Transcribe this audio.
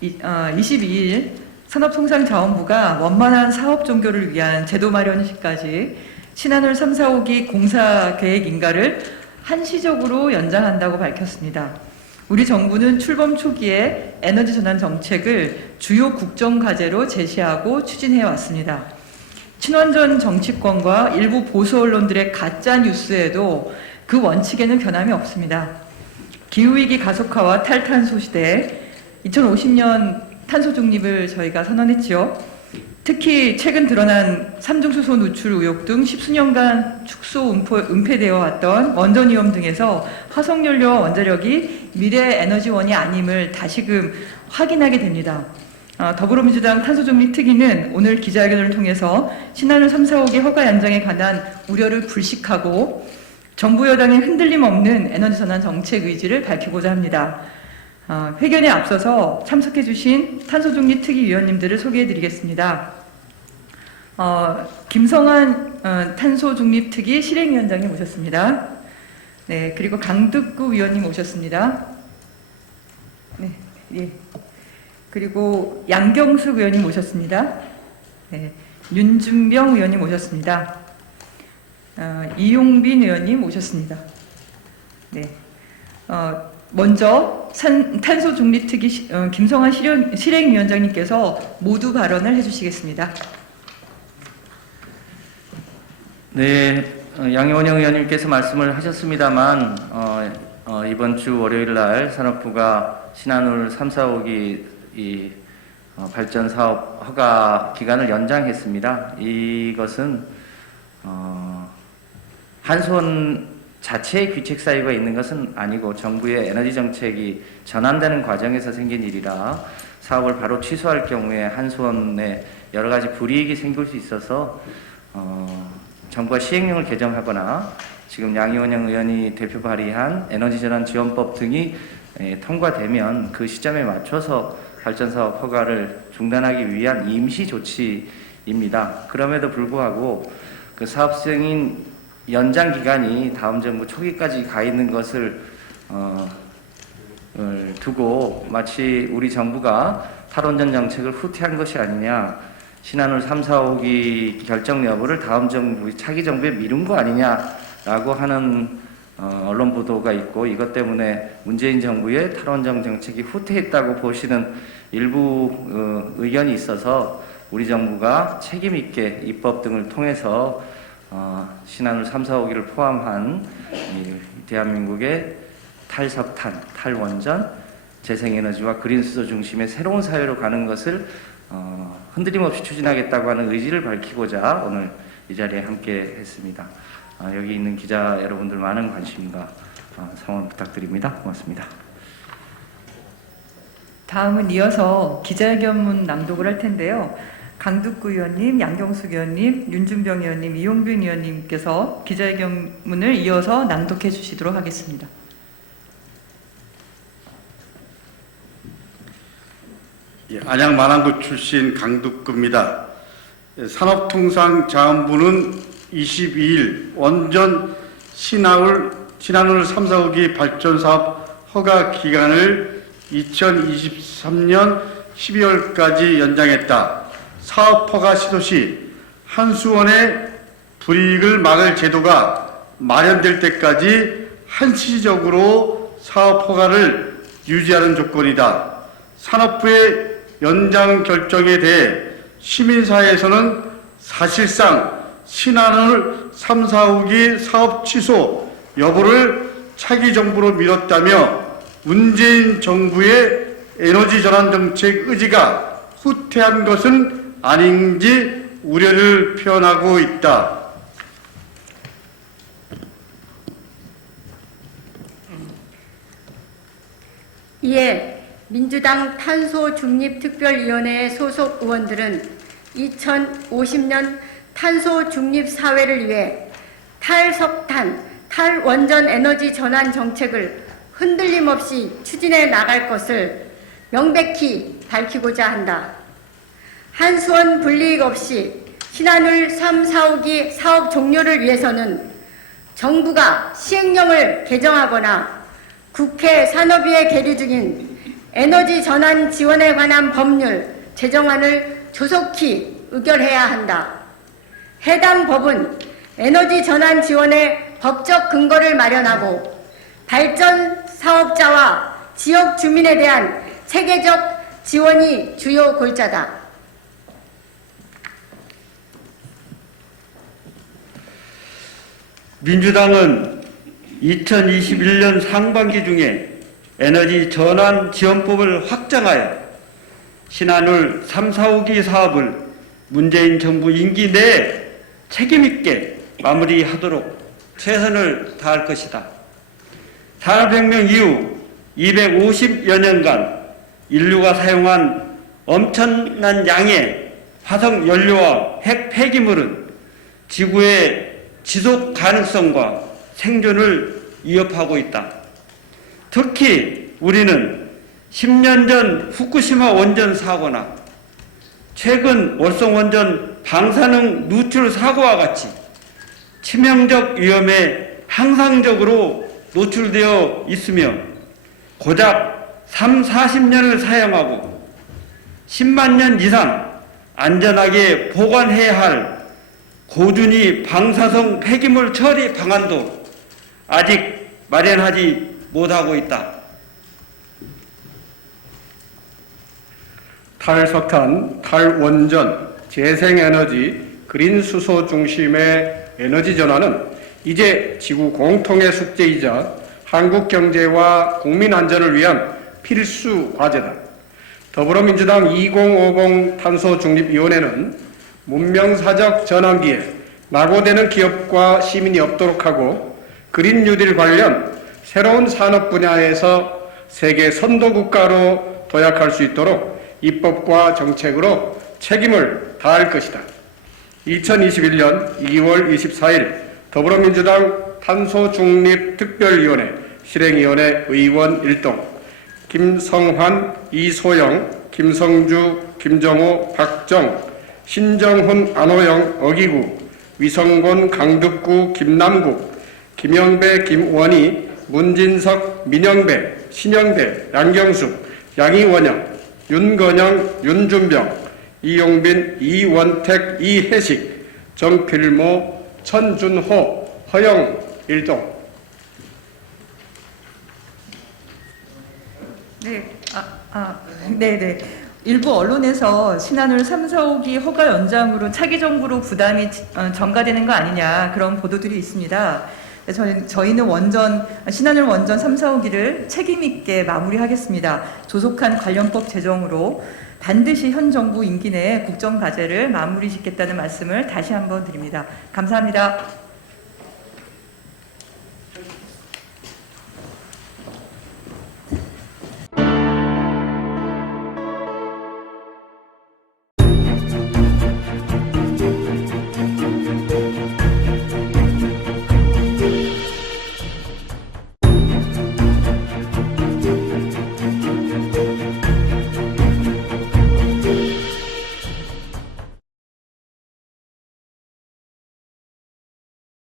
22일 산업통상자원부가 원만한 사업 종교를 위한 제도 마련 시까지 신한울 3, 4호기 공사 계획 인가를 한시적으로 연장한다고 밝혔습니다. 우리 정부는 출범 초기에 에너지 전환 정책을 주요 국정 과제로 제시하고 추진해 왔습니다. 친환경 정치권과 일부 보수 언론들의 가짜 뉴스에도 그 원칙에는 변함이 없습니다. 기후위기 가속화와 탈탄소 시대에 2050년 탄소 중립을 저희가 선언했지요. 특히 최근 드러난 삼중수소 누출 의혹 등 십수년간 축소 은폐되어 왔던 원전 위험 등에서 화석연료와 원자력이 미래 에너지원이 아님을 다시금 확인하게 됩니다. 더불어민주당 탄소중립 특위는 오늘 기자회견을 통해서 신한울 3, 4호기 허가 연장에 관한 우려를 불식하고 정부 여당의 흔들림 없는 에너지 전환 정책 의지를 밝히고자 합니다. 회견에 앞서서 참석해 주신 탄소중립 특위 위원님들을 소개해 드리겠습니다. 김성한 탄소중립 특위 실행위원장님 오셨습니다. 네, 그리고 강득구 위원님 오셨습니다. 네, 예. 그리고 양경숙 의원님 오셨습니다. 네, 윤준병 의원님 오셨습니다. 이용빈 의원님 오셨습니다. 네. 먼저 탄소중립특위 김성한 실행위원장님께서 모두 발언을 해주시겠습니다. 네, 양원영 의원님께서 말씀을 하셨습니다만 이번 주 월요일 날 산업부가 신한울 3, 4호기 발전 사업 허가 기간을 연장했습니다. 이것은 한손 자체의 귀책 사유가 있는 것은 아니고 정부의 에너지 정책이 전환되는 과정에서 생긴 일이라 사업을 바로 취소할 경우에 한수원에 여러 가지 불이익이 생길 수 있어서 정부가 시행령을 개정하거나 지금 양이원영 의원이 대표 발의한 에너지 전환 지원법 등이 통과되면 그 시점에 맞춰서 발전사업 허가를 중단하기 위한 임시 조치입니다. 그럼에도 불구하고 그 사업 승인 연장 기간이 다음 정부 초기까지 가 있는 것을 두고 마치 우리 정부가 탈원전 정책을 후퇴한 것이 아니냐, 신한울 3, 4호기 결정 여부를 다음 정부, 차기 정부에 미룬 거 아니냐라고 하는 언론 보도가 있고, 이것 때문에 문재인 정부의 탈원전 정책이 후퇴했다고 보시는 일부 의견이 있어서 우리 정부가 책임 있게 입법 등을 통해서 신한울 3, 4호기를 포함한 대한민국의 탈석탄, 탈원전, 재생에너지와 그린수소 중심의 새로운 사회로 가는 것을 흔들림 없이 추진하겠다고 하는 의지를 밝히고자 오늘 이 자리에 함께 했습니다. 여기 있는 기자 여러분들 많은 관심과 성원 부탁드립니다. 고맙습니다. 다음은 이어서 기자회견문 낭독을 할 텐데요. 강득구 의원님, 양경숙 의원님, 윤준병 의원님, 이용빈 의원님께서 기자회견문을 이어서 낭독해 주시도록 하겠습니다. 안양 마랑구 출신 강득구입니다. 산업통상자원부는 22일 원전 신한울 3, 4호기 발전사업 허가 기간을 2023년 12월까지 연장했다. 사업 허가 시도 시 한수원의 불이익을 막을 제도가 마련될 때까지 한시적으로 사업 허가를 유지하는 조건이다. 산업부의 연장 결정에 대해 시민사회에서는 사실상 신한울 3, 4호기 사업 취소 여부를 차기 정부로 미뤘다며 문재인 정부의 에너지 전환 정책 의지가 후퇴한 것은 아닌지 우려를 표현하고 있다. 이에 민주당 탄소중립특별위원회 소속 의원들은 2050년 탄소중립사회를 위해 탈석탄, 탈원전 에너지 전환 정책을 흔들림 없이 추진해 나갈 것을 명백히 밝히고자 한다. 한수원 불이익 없이 신한울 3, 4호기 사업 종료를 위해서는 정부가 시행령을 개정하거나 국회 산업위에 계류 중인 에너지 전환 지원에 관한 법률 제정안을 조속히 의결해야 한다. 해당 법은 에너지 전환 지원의 법적 근거를 마련하고 발전 사업자와 지역 주민에 대한 체계적 지원이 주요 골자다. 민주당은 2021년 상반기 중에 에너지 전환 지원법을 확정하여 신한울 3, 4호기 사업을 문재인 정부 임기 내에 책임있게 마무리하도록 최선을 다할 것이다. 산업혁명 이후 250여 년간 인류가 사용한 엄청난 양의 화석 연료와 핵 폐기물은 지구의 지속 가능성과 생존을 위협하고 있다. 특히 우리는 10년 전 후쿠시마 원전 사고나 최근 월성 원전 방사능 누출 사고와 같이 치명적 위험에 항상적으로 노출되어 있으며 고작 3, 40년을 사용하고 10만 년 이상 안전하게 보관해야 할 고준위 방사성 폐기물 처리 방안도 아직 마련하지 못하고 있다. 탈석탄, 탈원전, 재생에너지, 그린 수소 중심의 에너지 전환은 이제 지구 공통의 숙제이자 한국 경제와 국민 안전을 위한 필수 과제다. 더불어민주당 2050 탄소중립위원회는 문명사적 전환기에 낙오되는 기업과 시민이 없도록 하고 그린 뉴딜 관련 새로운 산업 분야에서 세계 선도국가로 도약할 수 있도록 입법과 정책으로 책임을 다할 것이다. 2021년 2월 24일 더불어민주당 탄소중립특별위원회 실행위원회 의원 1동 김성환, 이소영, 김성주, 김정호, 박정, 신정훈, 안호영, 어기구, 위성곤, 강득구, 김남국, 김영배, 김원희, 문진석, 민영배, 신영대, 양경숙, 양이원영, 윤건영, 윤준병, 이용빈, 이원택, 이혜식, 정필모, 천준호, 허영, 일동. 네. 일부 언론에서 신한울 3, 4호기 허가 연장으로 차기 정부로 부담이 전가되는 거 아니냐 그런 보도들이 있습니다. 저희는 신한울 원전 3, 4호기를 책임 있게 마무리하겠습니다. 조속한 관련법 제정으로 반드시 현 정부 임기 내에 국정 과제를 마무리 짓겠다는 말씀을 다시 한번 드립니다. 감사합니다.